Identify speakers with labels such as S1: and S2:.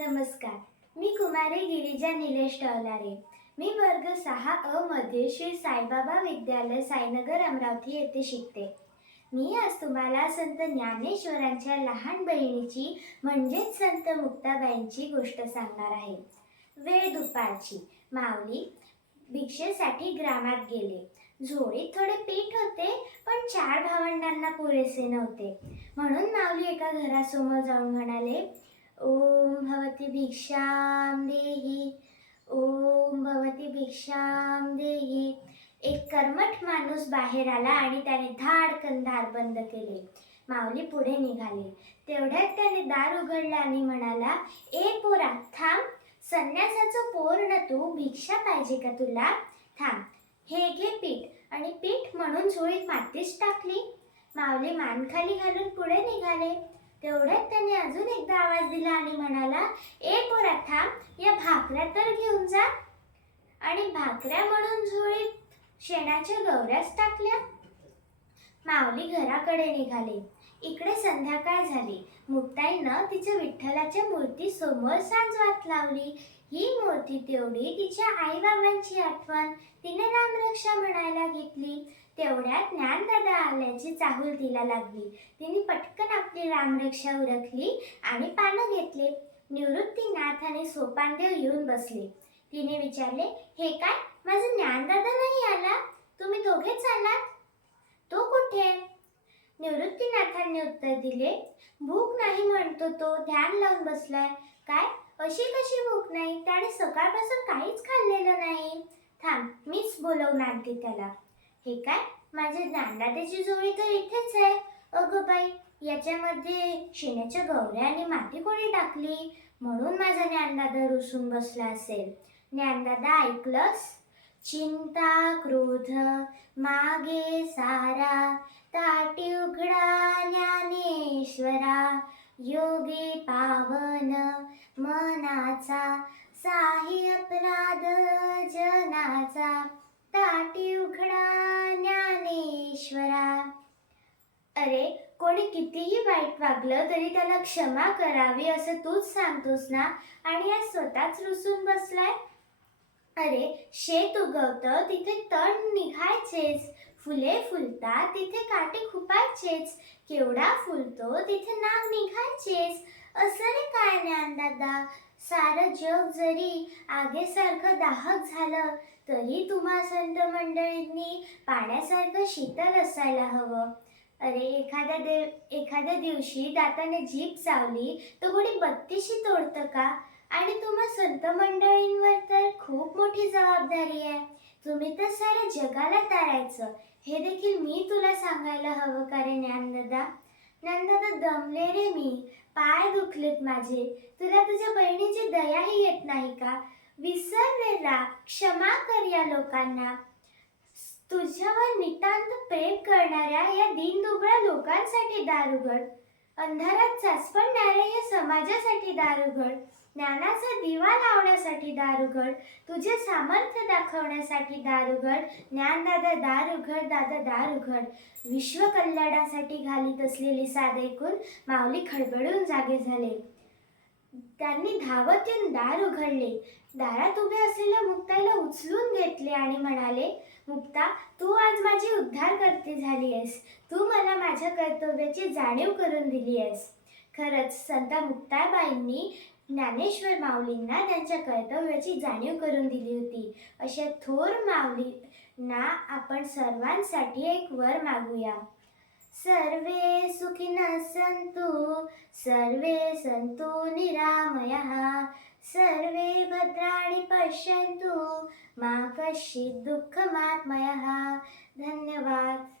S1: नमस्कार. मी कुमारी गिरिजा निलेश टवलारे. मी वर्ग सहा अ मध्ये श्री साईबाबा विद्यालय साईनगर अमरावती येथे शिकते. मी आज तुम्हाला संत ज्ञानेश्वरांच्या लहान बहिणीची म्हणजेच संत मुक्ताबाईंची गोष्ट सांगणार आहे. वेळ दुपारची. माऊली भिक्षेसाठी ग्रामात गेले. झोळीत थोडे पीठ होते पण चार भावंडांना पुरेसे नव्हते. म्हणून माऊली एका घरासमोर जाऊन म्हणाले ओम भवती भिक्षां देही। ओम भवती भिक्षां देहि। एक कर्मठ माणूस बाहेर आला आणि त्याने धाडकन दार बंद केले. माऊली पुढे निघाले. तेवढ्यात त्याने दार उघडला आणि म्हणाला ए पोरा थांब. संन्यासाचं पोर न तू भिक्षा पाहिजे का तुला? थांब. हे घे पीठ. आणि पीठ म्हणून झोळीत मातीच टाकली. माऊली मान खाली घालून पुढे निघाले. तेवढ्यात त्याने अजून एकदा आवाज दिला आणि म्हणाला ए पोरा थांब या भाकऱ्या तर घेऊन जा. आणि भाकऱ्या म्हणून झोळीत शेणाच्या गवऱ्याच टाकल्या. माऊली घराकडे निघाले. इकडे संध्याकाळ झाली. मुक्ताईनं तिच्या विठ्ठलाच्या मूर्ती समोर सांजवात लावली. ही मूर्ती तेवढी तिच्या आईबाबांची आठवण. तिने रामरक्षा म्हणायला घेतली. तेवढ्यात ज्ञानदादा आल्याची चाहूल तिला लागली. तिने पटकन आपली रामरक्षा उरखली आणि पानं घेतले. निवृत्तीनाथ आणि सोपानदेव येऊन बसले. तिने विचारले हे काय? माझं ज्ञानदादा नाही आला? तुम्ही दोघेच आलात? निवृत्तीनाथांनी उत्तर दिले भूक नाही म्हणतो तो ध्यान लावून बसलाय. काय? अशी कशी भूक नाही? त्याने सकाळपासून काहीच खाल्लेलं नाही. थांब मीच बोलवणार आणते त्याला. हे काय? माझ्या ज्ञानदात्याची जोडी तर इथेच आहे. अगं बाई याच्यामध्ये शेण्याच्या गवऱ्या आणि माती कोणी टाकली? म्हणून माझा ज्ञानदादा रुसून बसला असेल. ज्ञानदादा ऐकलंस? चिंता क्रोध मागे सारा ताटी उघडा ज्ञानेश्वरा. योगी पावन मनाचा साही अपराध जनाचा. ताटी उघडा ज्ञानेश्वरा. अरे कोणी कितीही वाईट वागलं तरी त्याला क्षमा करावी असं तूच सांगतोस ना? आणि आज स्वतःच रुसून बसलाय? अरे शेत उगवतं तिथे तण निघायचेच. फुले फुलतात तिथे काटे खुपायचेच. केवढा फुलतो तिथे नाग निघायचेच. असं रे काय ज्ञानदादा सारं जग जरी आगेसारखं दाहक झालं तरी तुम्हा संत मंडळींनी पाण्यासारखं शीतल असायला हवं. अरे एखाद्या देव एखाद्या दिवशी दाताने जीप चावली तर कोणी बत्तीशी तोडतं का? आणि तुम्हा संत मंडळींवर तर खूप मोठी जबाबदारी आहे. तुम्ही तर साऱ्या जगाला तारायचं. हे देखील मी तुला सांगायला हवं का रे ज्ञानदादा ज्ञानदादा दमले रे मी. पाय दुखलेत माझे. तुला तुझ्या बहिणीची दयाही येत नाही का? विसरलेला क्षमा कर या लोकांना. तुझ्यावर नितांत प्रेम करणाऱ्या या दिनदुबळ्या लोकांसाठी दारुगड अंधारात चाचपडणाऱ्या या समाजासाठी दारुगड ज्ञानाचा दिवा लावण्यासाठी दारुगड तुझे सामर्थ्य दाखवण्यासाठी दारुगड ज्ञान ज्ञानदादा दार उघड दादा दार उघड विश्व कल्याणासाठी घालीत असलेली साध ऐकून माऊली खडबडून जागे झाले. त्यांनी धावत येऊन दार उघडले. दारात उभे असलेल्या मुक्ताईला उचलून घेतले आणि म्हणाले मुक्ता तू आज माझी उद्धार करते झाली आहेस तू मला माझ्या कर्तव्याची जाणीव करून दिली आहेस खरंच संत मुक्ताबाईंनी ज्ञानेश्वर माऊलींना त्यांच्या कर्तव्याची जाणीव करून दिली होती. अशा थोर माऊलींना आपण सर्वांसाठी एक वर मागूया. सर्वे सुखिनः सन्तु सर्वे सन्तु निरामयः सर्वे भद्राणि पश्यन्तु मा कश्चित् दुःखमात्मयः। धन्यवाद।